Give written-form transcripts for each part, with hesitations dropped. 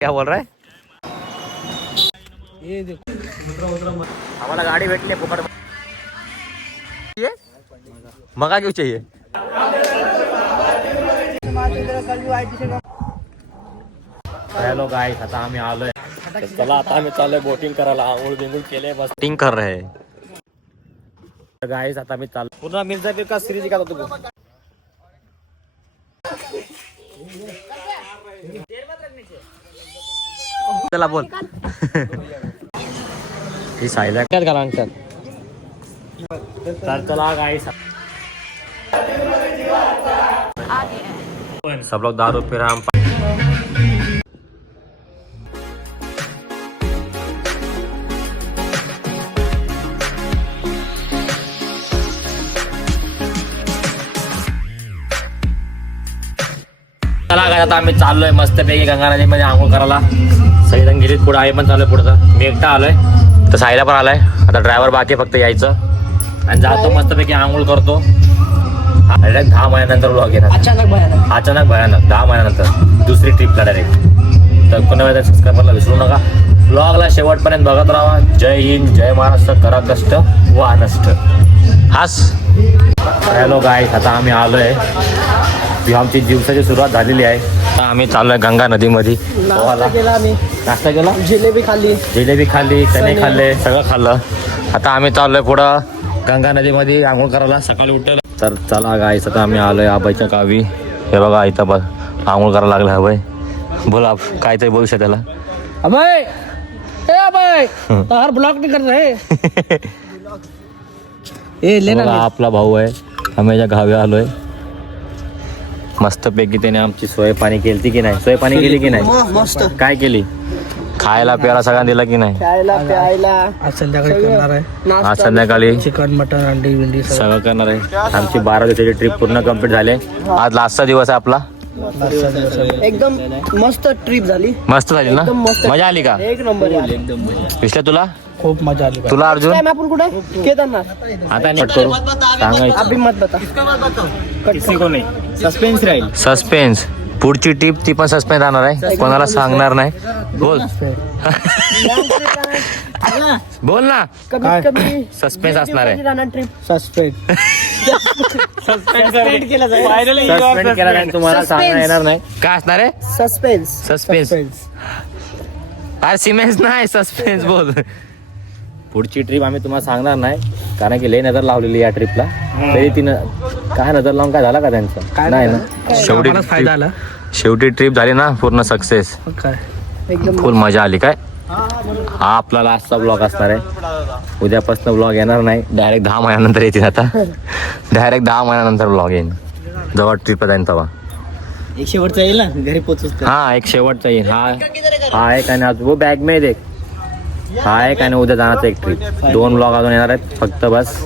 क्या बोल रहा है? ये देखो हमारा गाड़ी भेटली फुकट ये मगा क्यों चाहिए? हॅलो गाईस, आता आम्ही आलोय. चला आता आम्ही चाललोय बोटिंग करायला. आंघोळ बिंगुळ केले, बस बोटिंग कर रहे गाईस. आता मी चाललो पुन्हा मिर्झापूर का सिरीज का तू चला बोल. ही सायला काय घाला अंकल. तर चला गाईस, सब लोग दारू पे हम चला काय. आता आम्ही चाललोय मस्तपैकी गंगा नदीमध्ये आंघोळ करायला. सगळेजण गेलीत, पुढे आहे पण चाललोय पुढचं. मी एकटा आलोय, तर साईला पण आलाय. आता ड्रायव्हर बाकी फक्त यायचं आणि जातो मस्तपैकी आंघोळ करतो. 10 महिन्यानंतर व्लॉग येणार. अचानक भयानक 10 महिन्यानंतर दुसरी ट्रिपला डायरेक्ट. तर पुन्हा सबस्क्राईबरला विसरू नका. व्लॉगला शेवटपर्यंत बघत राहा. जय हिंद, जय महाराष्ट्र. करा कष्ट व अनष्ट. हास. हॅलो गाईस, आता आम्ही आलोय. आमची दिवसाची सुरुवात झालेली आहे. आता आम्ही चाललोय गंगा नदीमध्ये नाश्ता केला. जिलेबी खाल्ली, चणे खाल्ले, सगळं खाल्लं. आता आम्ही चाललोय पुढं गंगा नदीमध्ये आंघोळ करायला. सकाळी उठलं. तर चला गाईस, आता आम्ही आलोय आबाईच्या गावी. हे बघा इथं बघ आंघोळ करायला लागलं. हवंय बोला काहीतरी बोलू शकत त्याला. अबे हर ब्लॉक नहीं कर रहे. ए लेना आपला भाऊ आहे. आम्ही गावी आलोय. मस्तपैकी त्याने आमची सोय पाणी केली की नाही? सोय पाणी केली की नाही? मस्त. काय केली? खायला प्यायला सगळ्यांना दिला की नाही? खायला प्यायला आज संध्याकाळी करणार आहे. आज संध्याकाळी चिकन मटन अंडी बिंडी सगळं करणार आहे. आमची 12 दिवसाची ट्रिप पूर्ण कंप्लीट झाली. आज लास्टचा दिवस आहे आपला. एकदम मस्त ट्रिप झाली. मस्त झाली ना? मजा आली का? एक नंबर. विश्ल्या तुला? खूप मजा आली. तुला अर्जुन? आपण कुठे केदारनाथ. आता नीट करू सांगायचं. अभी मत बता. किसी को नाही. सस्पेन्स राहील. सस्पेन्स. पुढची ट्रिप ती पण सस्पेन्स राहणार आहे. कोणाला सांगणार नाही. बोल बोल ना. कमी सस्पेन्स असणार आहे. ट्रिप सस्पेंड केला जाईल. सस्पेंड केला नाही. तुम्हाला सांगता येणार नाही. काय असणार आहे? सस्पेन्स. अरे सिमेंस नाही, सस्पेन्स बोल. पुढची ट्रिप आम्ही तुम्हाला सांगणार नाही, कारण की लई नजर लावलेली या ट्रिपला. तरी तिनं काय नजर लावून काय झाला का त्यांचं? नाही ना. शेवटी ट्रिप झाली ना पूर्ण सक्सेस. फुल मजा आली. काय हा आपला लास्टचा ब्लॉग असणार आहे. उद्यापासून ब्लॉग येणार नाही. डायरेक्ट 10 महिन्यानंतर येतील. आता डायरेक्ट 10 महिन्यानंतर ब्लॉग येईन. जेव्हा ट्रिप जाईन तेव्हा. एक शेवटचा येईल ना घरी पोहोचूच. हा एक शेवटचा येईल. हा एक आणि आज वो बॅग में देख. हा एक आणि उद्या जाण्याचं एक ट्रिप. 2 ब्लॉग अजून येणार आहेत फक्त. बस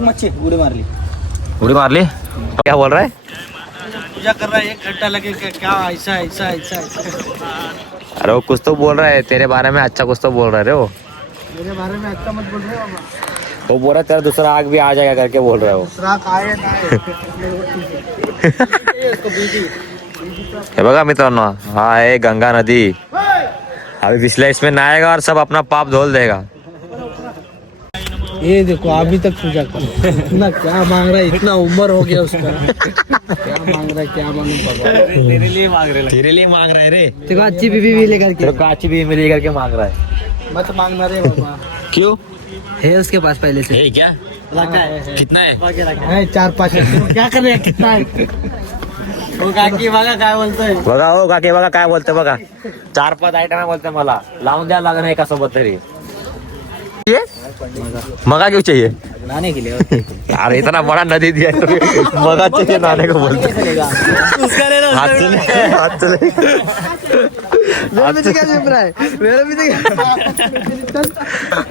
मच्छी उडी मारली. क्या बोल रहा है? पूजा कर रहा है. 1 घंटा लगेगा क्या? ऐसा. अरे वो कुछ तो बोल रहा है तेरे बारे में. अच्छा कुछ तो बोल रहा है रे वो. मेरे बारे में अच्छा मत बोल रहे हो बाबा. वो बोल रहा तेरा दूसरा आग भी आ जाएगा करके बोल रहा है वो. दूसरा काय हे बघा मित्रांनो, हा है गंगा नदी. अभी विश्ल्या इसमें नहाएगा और सब अपना पाप धोल देगा. ये देखो अभी तक पूजा कर इतना क्या मांग रहा है. इतना उम्र हो गया उसका. क्या मांग रहा है, क्या मांगू भगवान. तेरे लिए मांग रहा है रे. देखो अच्छी बीबी भी लेकर के. तेरे को अच्छी भी मिली करके मांग रहा है. मत मांगना रे बाबा. क्यों? है उसके पास पहले से. है क्या? कितना है? 4-5. क्या कर रहे हैं? कितना है? वो काकी बघा काय बोलतोय. बघा हो काकी बघा काय बोलते बघा. 4-5 आयटम बोलते. मला लावून द्या लागणार एका सोबत तरी. मगा क्यों चाहिए? नहाने के लिए. अरे इतना बड़ा नदी दिया मगा चाहिए नहाने को बोलते. हाथ चले.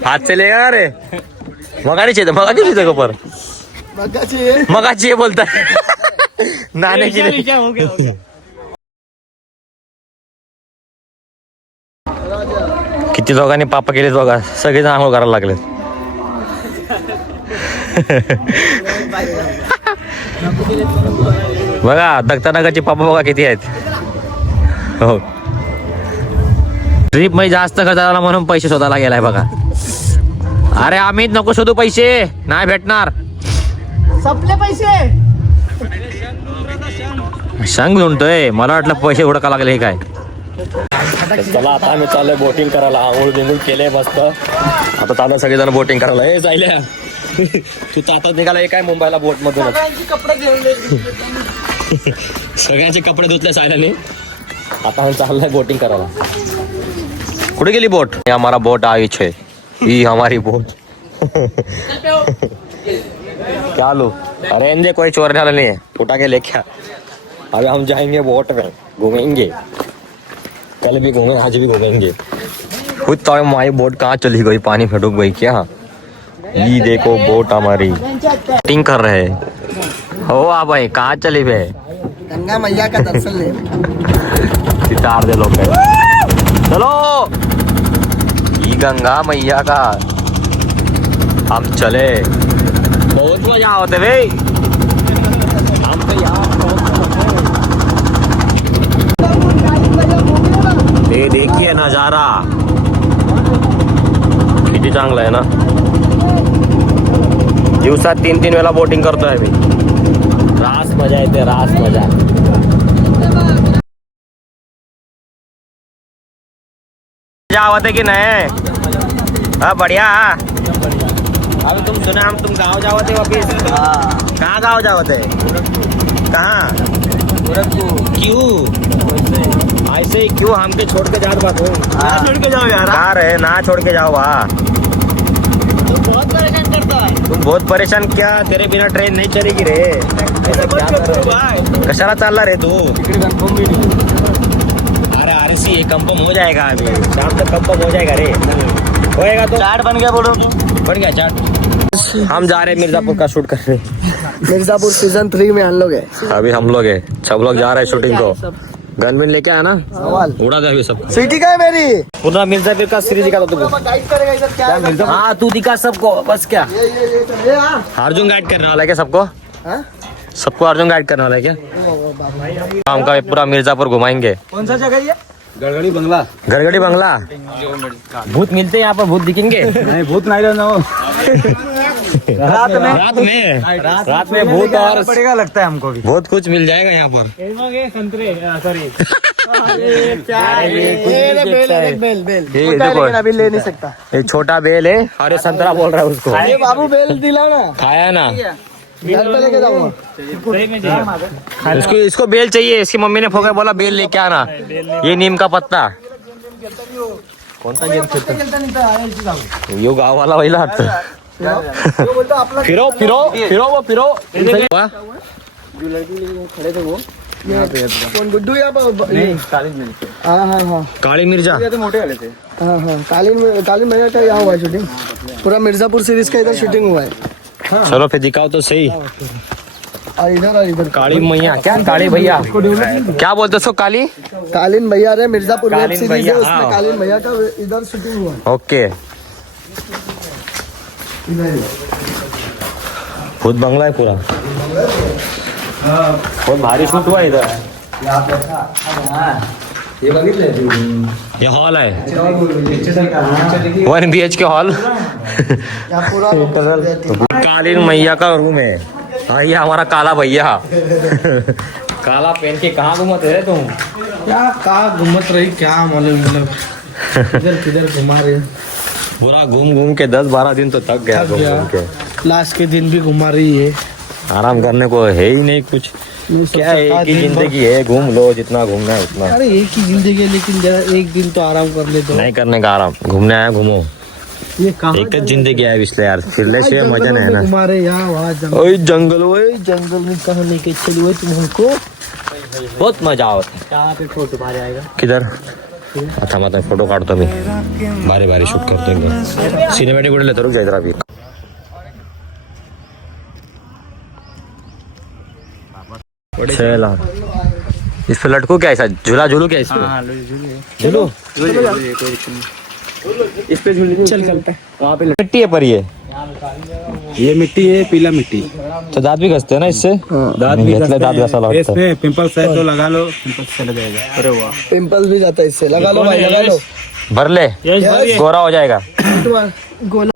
हाथ चलेगा अरे. मगा नहीं चाहिए. मगा क्यों चाहिए पर? मगा चाहिए बोलता है नहाने के लिए. किती दोघांनी पाप केले बघा. सगळेजण आंघोळ करायला लागले. बघा दत्तानगरची पापा बघा किती आहेत. हो ट्रिप मध्ये जास्त खर्च झाला म्हणून पैसे शोधायला गेलाय बघा. अरे अमित नको शोधू, पैसे नाही भेटणार. संपले पैसे. सांग म्हणतोय, मला वाटलं पैसे हुडका लागले हे काय. चला आता आम्ही चाललोय बोटिंग करायला. आंघोळ बिंगोळ केले मस्त. आता चालू सगळेजण बोटिंग करायला. हे जायल्या तू तर आता निघाला काय मुंबईला बोट मधून. कपडे घेऊन सगळ्यांचे कपडे धुतले सायलाने. आता हम चाललाय बोटिंग करायला. कुठे गेली बोट? ये हमारा बोट आई छे, ये हमारी बोट. क्या लो? अरे इनसे कोई चोरने वाला नहीं है. उठा के लेके आ. अभी हम जाएंगे बोट में, घूमेंगे. कल भी घूमे, आज भी घूमेंगे. खुद तो हमारी बोट कहाँ चली गई, पानी में डूब गई क्या? ये देखो बोट हमारी बोटिंग कर रहे हैं. हो आ भाई कहाँ चली बे? गंगा मैया का दर्शन ले. सितार दे लोग. चलो ये गंगा मैया का हम चले. बहुत मजा होते भाई. हम तो यहाँ ये देखिए नजारा किती चांगला आहे ना. दिवसात 3-3 वेळा बोटिंग करतोय मी. रास मजा येते, रास मजा. मजा आवते की नहीं? हाँ बढ़िया. अभी तुम सुने हम तुम गाँव जावते वापिस. कहाँ गाँव जावते? कहाँ? क्यों ऐसे ही क्यों हमके छोड़ के जाओ बाबू? छोड़ के जाओ यार. कहाँ रहे ना छोड़ के जाओ. वहाँ बहुत परेशान करता है. तुम बहुत परेशान. क्या तेरे बिना ट्रेन नहीं चलेगी रे? ऐसा क्या कर रहे हो? कशाला चालला रे तू? अरे आरसी ये कंफर्म हो जाएगा. अभी शाम तक कंफर्म हो जाएगा रे. होएगा तो चार्ट बन गया. बोलो बन गया चार्ट. हम जा रहे हैं मिर्जापुर का शूट करने. मिर्जापुर सीजन 3 में हम लोग है. अभी हम लोग है, सब लोग जा रहे हैं शूटिंग को. गन में लेके आया ना, सवाल उड़ा दे अभी सब. सिटी का है मेरी. पूरा मिर्जापुर का सीरीज दिखा तुमको. गाइड करेगा इधर क्या है? हाँ तू दिखा सबको बस. क्या ये हाँ. अर्जुन गाइड करने वाला है क्या सबको? हाँ? सबको अर्जुन गाइड करने वाला है क्या? हम का पूरा मिर्जापुर घुमाएंगे. कौन सा जगह ये? गड़गड़ी बंगला. गड़गड़ी बंगला. भूत मिलते हैं यहाँ पर, भूत दिखेंगे. नहीं भूत नहीं रहना वो. रात में. रात में भूत और पड़ेगा लगता है हमको भी. बहुत कुछ मिल जाएगा यहाँ पर. Bell bell. ये देखो अभी ले नहीं सकता. एक छोटा बेल है. अरे संतरा बोल रहा है उसको. ये बाबू बेल दिला ना. खाया ना. घर पे लेके जाऊंगा. इसको बेल चाहिए. इसकी मम्मी ने फोका बोला बेल लेके आना. ये नीम का पत्ता. कौन सा गेम खेलता? यो गाव वाला वहीला फिरो फिरो फिरो वो फिरो. खड़े थे वो. कौन गुड्डू या हाँ हाँ हाँ काली मिर्जा. मोटे वाले थे. हाँ हाँ कालीन मैया का यहाँ हुआ है शूटिंग. पूरा मिर्जापुर सीरीज का इधर शूटिंग हुआ है. चलो फिर दिखाओ तो सही. और इधर काली मैया क्या? काली भैया क्या बोलते उसको? काली कालीन भैया रे मिर्जापुर वेब कालीन सीरीज है भैया, उसमें हाँ. कालीन भैया का इधर शूटिंग हुआ है. ओके. भूत बंगला है पूरा. बहुत भारी शूट हुआ इधर. ये हॉल है 1 BHK हॉल. यहाँ पूरा कालीन मैया का रूम है. हाँ ये हमारा काला भैया. काला पहन के कहाँ घूमते रे तुम? क्या कहाँ घूमत रही क्या मालूम. इधर किधर घुमा रही. पूरा घूम घूम के 10-12 दिन तो थक गया. घूम घूम के लास्ट के दिन भी घुमा रही है. आराम करने को है ही नहीं कुछ. क्या है, एक ही जिंदगी है. घूम लो जितना घूमना है उतना. अरे एक ही जिंदगी है लेकिन जरा एक दिन तो आराम कर ले. तो नहीं करने का आराम. घूमने आया घूमो. ये कहाँ एक जिंदगी है इसलिए यार. फिरने से मजा नहीं है ना. घुमा रहे यहाँ वहाँ जंगल. ओए जंगल. ओए जंगल में कहाँ लेके चली हुई तुम हमको. बहुत मजा आता है. यहाँ पे फोटो पा जाएगा. किधर? आता माता फोटो काढतो मी. बारे बारे शूट करतो एकदम. सिनेमॅटिक कुठे लेतो रुक जायचं अभी. चला इस पे लटको क्या ऐसा? झूला झूलू क्या इस पे? झूलू इस पे झूल. चल चलते वहाँ पे मिट्टी है पर ये मिट्टी है पीला मिट्टी. तो दांत भी घसते हैं ना इससे. दांत भी दांत घसा लगता है. इसमें पिंपल्स है तो लगा लो. पिंपल्स चला जाएगा. अरे वाह. पिंपल्स भी जाता है इससे. लगा लो भाई लगा लो. भरले गोरा हो जाएगा. गोला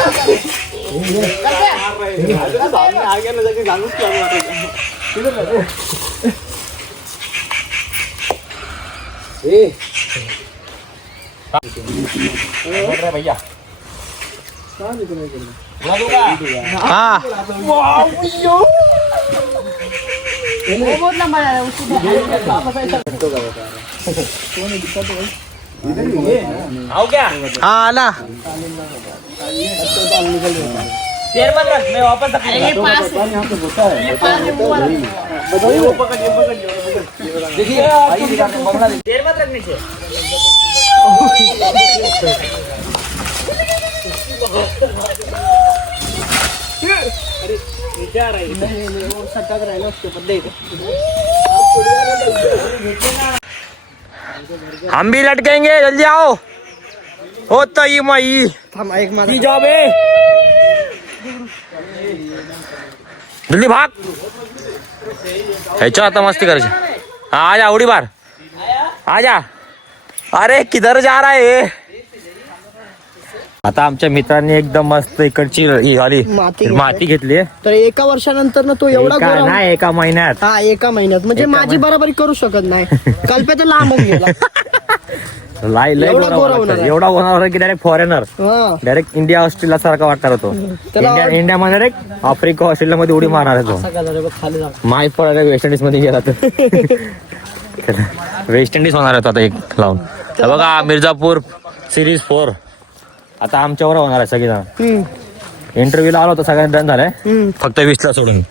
भैया हाँ आओ क्या हाँ आला देर मत रख मैं वापस देर मत रख नीचे. हम भी लटकेंगे जल्दी आओ. हो ताई माई थांब एक माझा की जॉब है जल्दी भाग. ह्याच्या आता मस्ती करायची. हाँ आजा उडी बार आजा. अरे किधर जा रहा है. आता आमच्या मित्रांनी एकदम मस्त इकडची ही वाली माती घेतली. तर एका वर्षानंतर ना तो एवढा गोरा नाही एका महिन्यात. हा एका महिन्यात म्हणजे माझी बराबरी करू शकत नाही. कल्प्या तर लांब होऊन गेला. लय एवढा गोरा होणार आहे. एवढा होणार की डायरेक्ट फॉरेनर. हा डायरेक्ट इंडिया ऑस्ट्रेलिया सारखा वाटणार होतो. इंडिया मध्ये डायरेक्ट आफ्रिका ऑस्ट्रेलिया मध्ये उडी मारणार आहे तो. खाली जा. माहीत पडायला वेस्ट इंडिज मध्ये गेला तर वेस्ट इंडिज होणार होता आता एक लावून. तर बघा मिर्झापूर सिरीज 4 आता आमच्यावर होणार आहे सगळेजण. इंटरव्ह्यूला आलो होतो सगळ्यांना डन झालंय फक्त 20 ला सोडून.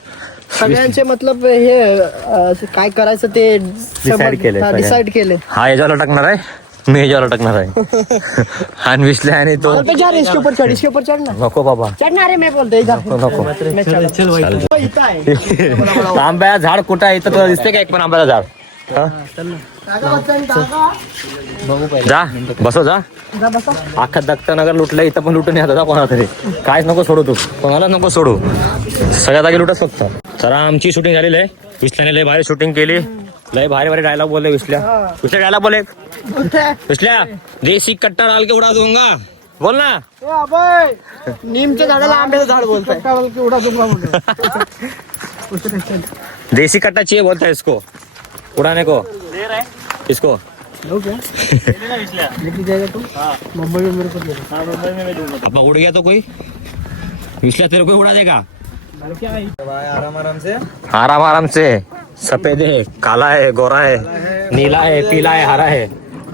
सगळ्यांचे मतलब हे काय करायचं ते डिसाइड केले. हा याच्यावर टाकणार आहे मी याच्यावर टाकणार आहे आणि विसले आणि तो इसके ऊपर चढ़ना नको बाबा चढ़ना. अरे मैं बोलते नको. आंब्याचं झाड कुठं आहे इथं तुला दिसते का एक पण आंब्याचं झाड. जा बसो जा. अख्खा दत्तनगर लुटलं इथं पण लुटून येतात कोणा तरी. काहीच नको सोडू तू कोणाला नको सोडू सगळ्या जागी लुटच फक्त. तर आमची शूटिंग झालेली आहे. विसल्याने लय भारी शूटिंग केली. लय भारी भारी डायलॉग बोलले विसल्या डायलॉग बोले विसल्या देसी कट्टा डाल के उड़ा दूंगा बोल ना. नीमच्या झाडाला आंब्याचं झाड बोलतोय. देसी कट्टा चाहिए बोलता है इसको उड़ाने को. इसको मुंबई में मेरे को दे दो. अपा उड़ गया तो कोई विसल्या तेरे को उड़ा देगा. आराम आराम से. सफेद है काला है गोरा है नीला है पीला है हरा है.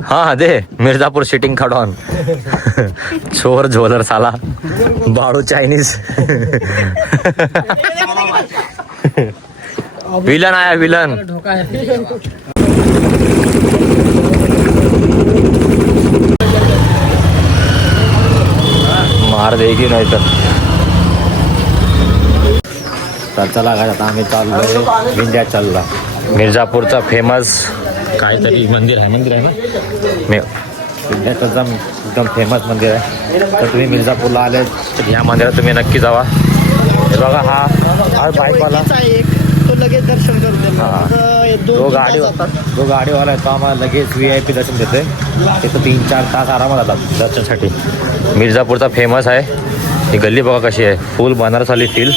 हाँ दे मिर्जापुर सिटिंग का डॉन चोर झोलर साला बाड़ू चाइनीज विलन आया विलन. मार देगी नाही तर चला काय आता आम्ही चाललोय विंध्या चालला. मिर्जापूरचा फेमस काहीतरी मंदिर आहे ना विंध्याचं एकदम फेमस मंदिर आहे. तर तुम्ही मिर्जापूरला आले तर ह्या मंदिरात तुम्ही नक्की जावा. हे बघा हा बाईकवाला तो लगेच दर्शन जो गाडीवाला आहे तो आम्हाला लगेच VIP दर्शन देतोय. तिथं 3-4 तास आरामात जातात दर्शनसाठी. मिर्जापूरचा फेमस आहे. ही गल्ली बघा कशी आहे फुल बनारसवाली फील.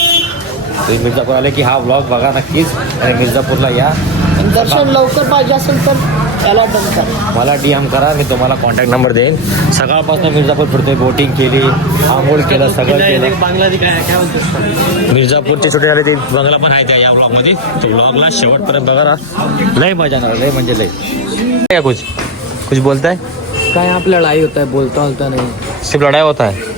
तुम्ही मिर्जापूर आले की हा ब्लॉग बघा नक्कीच आणि मिर्जापूरला या. दर्शन लवकर पाहिजे असेल तर याला डन करा. मला DM करा मी तुम्हाला कॉन्टॅक्ट नंबर देईन. सकाळपासून मिर्जापूर फिरतोय बोटिंग केली आंघोळ केलं सगळं केलं. मिर्जापूरची सुट्टी झाली ती बंगला पण आहे त्या या ब्लॉगमध्ये. तो ब्लॉगला शेवटपर्यंत बघा लय मजा येणार लय म्हणजे लय. क्या कुछ बोलताय काय आपल्या लढाई होत आहे बोलता नाही. सिर्फ लढाई होता है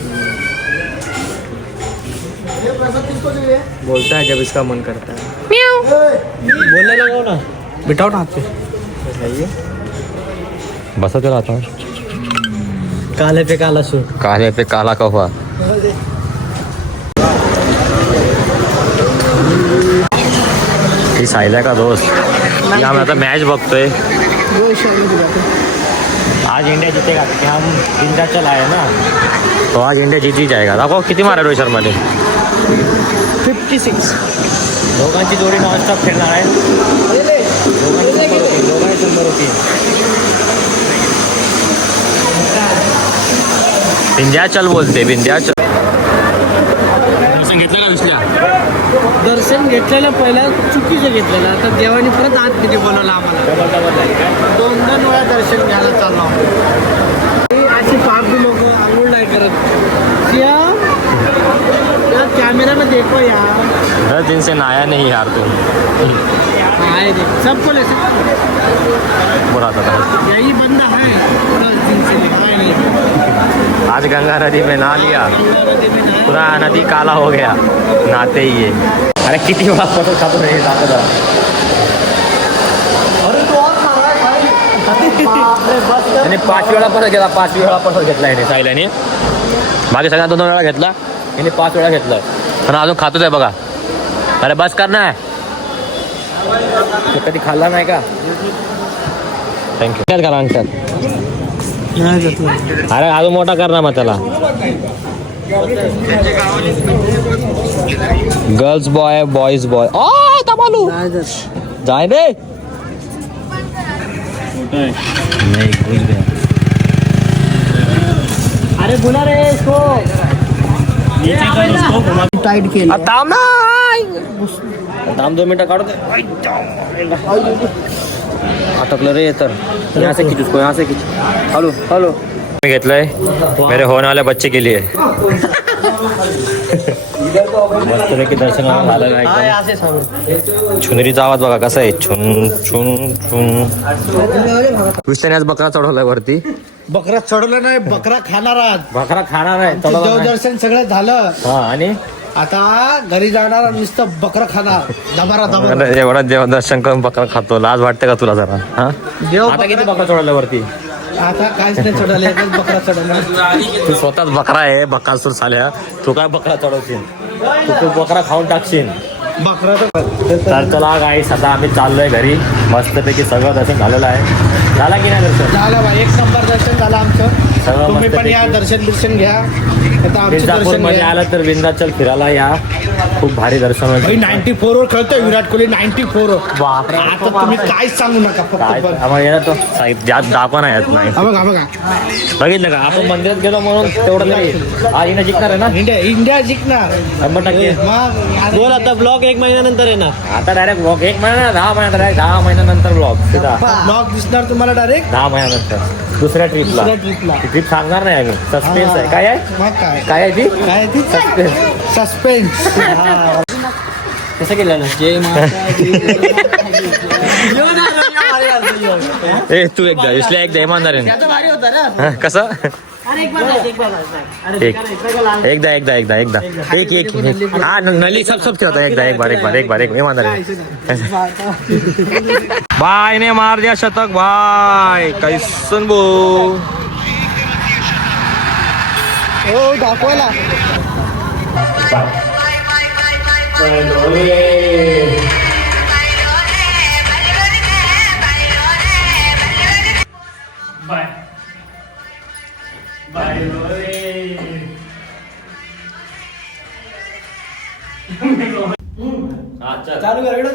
बोलता है जब इसका मन करता है. बोलने लगाओ ना बिठाओ ना हाथ पे. बसा चला आता काले पे काला सूट काले पे काला कव्वा. ही सायला का दोस्त की आम्ही आता मॅच बघतोय. आज इंडिया जीतेगा क्योंकि हम इंडिया चला है ना तो आज इंडिया जीत ही जाएगा. दाखव किती मारा रोहित शर्माने. 56. दोघांची जोडी नॉनस्टॉप खेळणार आहे. दोघांची शंभर होती. विंध्याचल बोलते विंध्याचल. दर्शन घेतलं का विसल्या? दर्शन घेतलेलं पहिलं चुकीचं घेतलेलं. आता देवाने परत आतमध्ये बोलावलं आम्हाला. 2-2 वेळा दर्शन घ्यायला चाललो. अशी पापी लोक आंघोळ नाही करत. कॅमेरा में देखो यार. 10 दिन से नहाया नहीं यार तू. आए देख सबको ले बुरा था. यही बंदा है 10 दिन से नहाया नहीं. आज गंगा नदी में नहा लिया, पूरा नदी काला हो गया नहाते ही ये. अरे किती वेळा पटल खातो रे दाखवता. आणि 5 वेळा परत घेतला, 5 वेळा परत घेतला याने सायल्याने. मागे सगळ्यांना 2 वेळा घेतला, याने 5 वेळा घेतलाय. पण अजून खातोच आहे बघा. अरे बस कर ना. कधी खाल्ला नाही का? थँक्यू. करा अंकल. अरे अजून मोठा कर ना मग त्याला. Girls boy boys boy. तमालू जाए रे. नहीं घुस गया. अरे बोला रे इसको टाइट केलं. थांब ना. थांब 2 मिनटं काढू दे. अटकलं रे. तर यहाँ से खींच उसको, यहाँ से खींच. Hello hello. मी घेतलंय मेरे होने वाले बच्चे के लिए. मस्त की दर्शन झालं ना एकदम. छुनरीचा आवाज बघा कसा आहे. छुन छुन छुन. विष्णूने आज बकरा चढवलाय वरती. बकरा चढवलं नाही, बकरा खाणार आज. बकरा खाणार आहे. चढवला नाही. देवदर्शन सगळं झालं. हा आणि आता घरी जाणार आणि नुसतं बकरा खाणार. दबारा दबारा. एवढं देवदर्शन करून बकरा खातो. लाज वाटते का तुला जरा? हा देव आता किती बकरा चढवलाय वरती? आता काहीच नाही चढवलं. एकच बकरा चढवला. तू स्वतःच बकरा आहे. बकासूर साल्या. तू काय बकरा चढवशील? तू बकरा खाऊन टाकशील. बकरा तर चला गाईस, आता आम्ही चाललोय घरी. मस्तपैकी सगळं दर्शन झालेलं आहे. झाला की नाही दर्शन? झालं बाई. 1 नंबर दर्शन झालं आमचं. सगळं तुम्ही पण मस्तपैकी. या दर्शन बिर्शन घ्या. आता आमचं विंजापूर दर्शन मध्ये घ्या. आलं तर विंध्याचल फिरायला या. खूप भारी दर्शन भाई होईल. 94 वर खेळतोय विराट कोहली. 94 बापरे. आता तुम्ही काहीच सांगू नका. काय फक्त बघ. आम्हाला येणार तो जात दाखवा नाही येत नाही. हा बघा हा बघा. बघितलं का आपण मंदिरात गेलो म्हणून तेवढं तरी आज हिनं जिंकणार आहे ना इंडिया जिंकणार. 100%. मग बोल आता ब्लॉग 1 महिन्यानंतर येणार. आता डायरेक्ट ब्लॉग 1 महिना 10 महिना डायरेक्ट 10 महिन्यानंतर ब्लॉग सीधा ब्लॉग दिसणार तुम्हाला डायरेक्ट 10 महिन्यानंतर दुसऱ्या ट्रिपला. दुसऱ्या ट्रिपला. ट्रिप सांगणार नाही आम्ही. सस्पेन्स आहे. काय आहे? मग काय काय आहे ती? काय ती सस्पेन्स. कसं केलं ना? जय ए तू एकदा इसल्या एकदा इमानदार आहे. भारी होता ना. हा, कसं? एक एकदा एकदा एकदा एकदा एक एक हा नली सब सब ठेवता. एकदा एक बार इमानदार आहे. बाय ने मार दिया शतक भाई. कैसन बो. हो दाखवायला. चालू कर. व्हिडिओ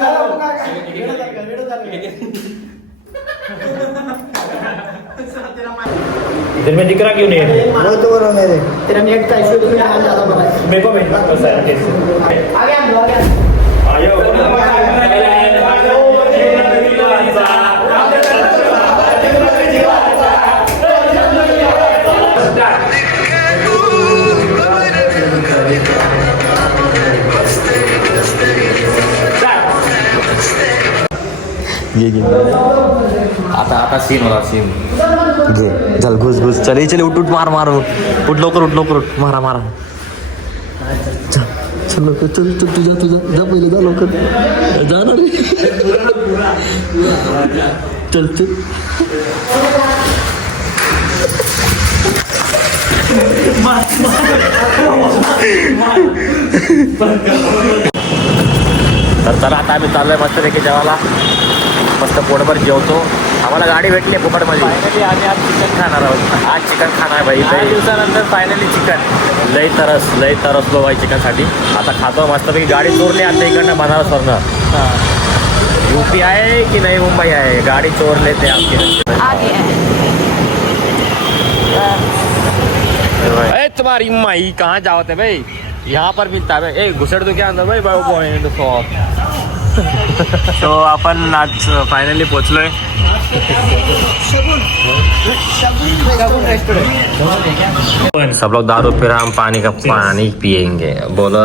इधर में दिख रहा क्यों नहीं है? वो तो बोलो मेरे तेरा नेट का इशू तुम्हें ध्यान ज्यादा बड़ा. मेरे को भी आ गया. आयो. आता आता सीन होता. सीन घे. चल घुस घुस. चल चल. उठ उठ. मार मार. उठ लवकर. उठ लवकर. उठ. मारा मारा. चल लवकर. चल चल. तुझा जा पहिले. जा लवकर. जा ना रे. चल चल. तर चला आता आम्ही चाललोय मस्तपैकी जेवायला. मस्त पोटभर जेवतो. आम्हाला गाडी भेटली आहे फुकटमध्ये. फायनली आम्ही आज चिकन खाणार आहोत. आज चिकन खाणार भाई. लई दिवसानंतर फायनली चिकन. लई तरसलो भाई चिकनसाठी. आता खातो मस्तपैकी. गाडी चोरली आता इकडनं बनारसवरनं. यूपी आहे की नाही मुंबई आहे. गाडी चोरले ते आमचे. अरे माई कहाँ जाओते भाई, यहाँ पर मिलता है भाई. ए घुसड़ तो क्या अंदर भाई बॉय तो सो आपण आज फायनली पोचलोय. सब लोग दारू पी रहे, हम पानी का पानी पियेंगे. बोलो